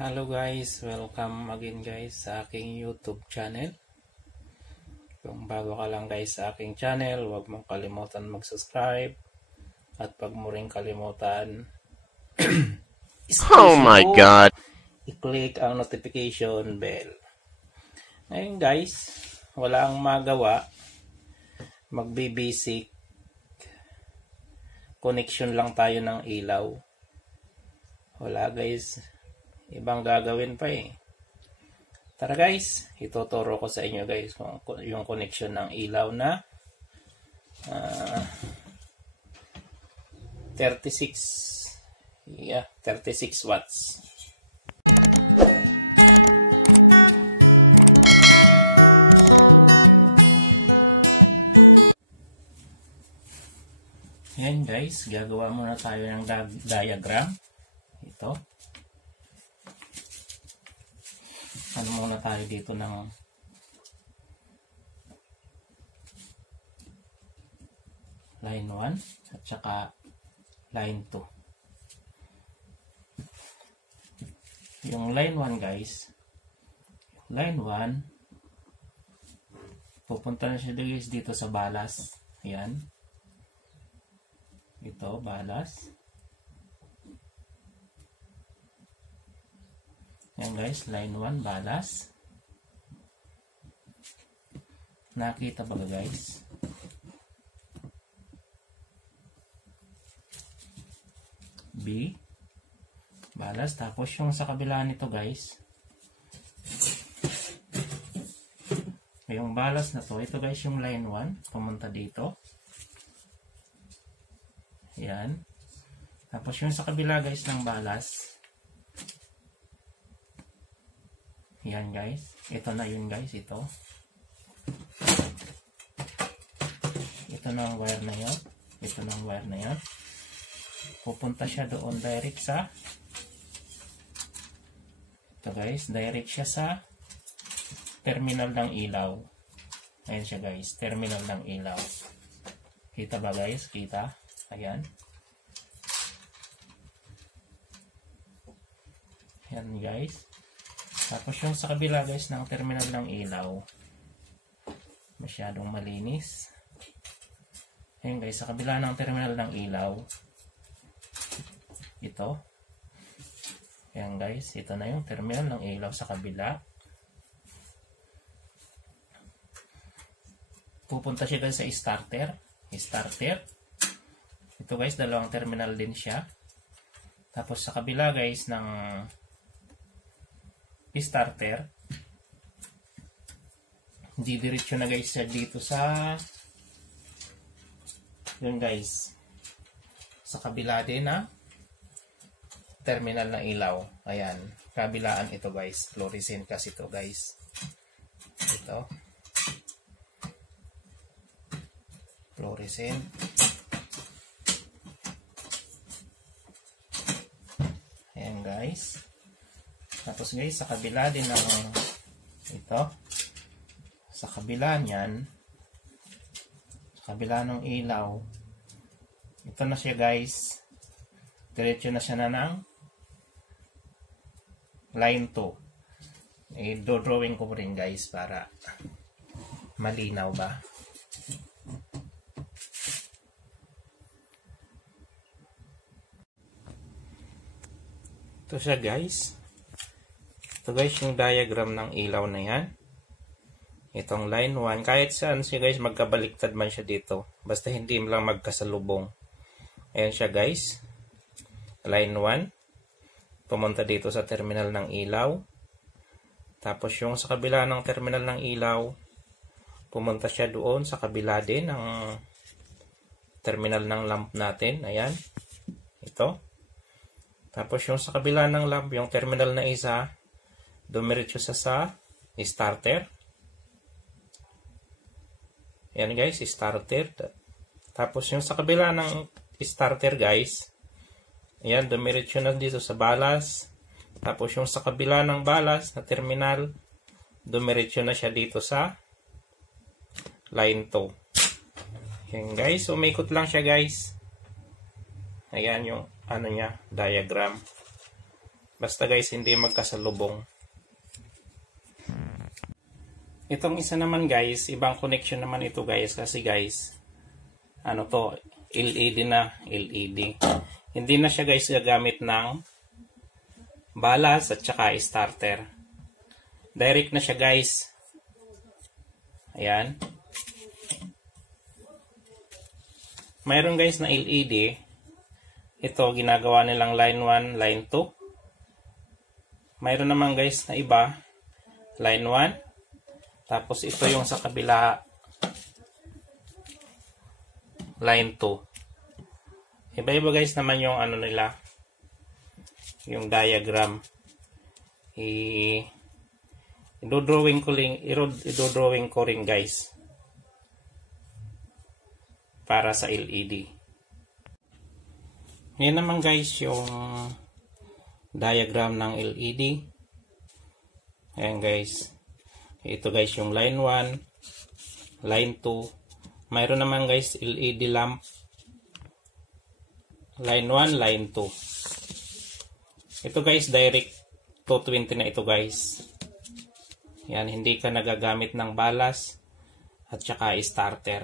Hello guys, welcome again guys sa aking YouTube channel. Kung bago ka lang guys sa aking channel, huwag mong kalimutan mag-subscribe at huwag mo ring kalimutan Oh my God! i-click ang notification bell. Ngayon guys, wala ang magawa, magbe-basic connection lang tayo ng ilaw. Wala guys, ibang gagawin pa eh. Tara guys, ituturo ko sa inyo guys kung yung connection ng ilaw na 36 watts. Yan guys, gagawa muna tayo ng diagram. Ito. Ano muna tayo dito ng line 1 at saka line 2. Yung line 1 guys, line 1 pupunta na siya guys dito sa balas. Ayan. Ito, balas. Yan guys, line 1, balas. Nakita ba guys? B, balas. Tapos yung sa kabila nito guys, yung balas na to, ito guys yung line 1, pumunta dito. Yan. Tapos yung sa kabila guys ng balas, yan guys. Ito na yun guys. Ito. Ito na ang wire na yun. Ito na ang wire na yun. Pupunta siya doon direct sa ito guys. Direct siya sa terminal ng ilaw. Ayan siya guys. Terminal ng ilaw. Kita ba guys? Kita? Ayan. Ayan guys. Tapos yung sa kabila guys ng terminal ng ilaw, masyadong malinis. Ayan guys, sa kabila ng terminal ng ilaw, ito. Ayan guys, ito na yung terminal ng ilaw sa kabila. Pupunta siya guys sa starter. Ito guys, dalawang terminal din siya. Tapos sa kabila guys ng starter, didiretso na guys siya dito sa yun guys, sa kabila din na terminal na ilaw. Ayan, kabilaan ito guys, fluorescent kasi ito guys. Ito fluorescent. Ayan guys. Tapos guys, sa kabila din ng ito, sa kabila niyan, sa kabila ng ilaw, ito na siya guys, diretso na siya na ng line 2. I-drawing ko rin guys para malinaw ba. Ito siya guys. Ito guys yung diagram ng ilaw na yan. Itong line 1. Kahit saan siya guys, magkabaliktad man siya dito. Basta hindi lang magkasalubong. Ayan siya guys. Line 1. Pumunta dito sa terminal ng ilaw. Tapos yung sa kabila ng terminal ng ilaw, pumunta siya doon sa kabila din ng terminal ng lamp natin. Ayan. Ito. Tapos yung sa kabila ng lamp, yung terminal na isa, dumiretso sa starter. Yan guys, starter. Tapos yung sa kabila ng starter guys, ayan, dumiretso na dito sa balas. Tapos yung sa kabila ng balas na terminal, dumiretso na siya dito sa line 2. Yan guys, umikot lang siya guys. Ayan yung ano niya, diagram. Basta guys, hindi magkasalubong. Itong isa naman guys, ibang connection naman ito guys. Kasi guys, ano to, LED na, LED. Hindi na siya guys gagamit ng balas at saka starter. Direct na siya guys. Ayan. Mayroon guys na LED. Ito, ginagawa nilang line 1, line 2. Mayroon naman guys na iba. Line 1. Tapos ito yung sa kabila. Line 2. Iba-iba guys naman yung ano nila. Yung diagram. I-drawing ko rin guys. Para sa LED. Yan naman guys yung diagram ng LED. Ayan guys. Ito guys yung line 1, line 2. Mayroon naman guys LED lamp. Line 1, line 2. Ito guys direct 220 na ito guys. Yan, hindi ka nagagamit ng balas at saka starter.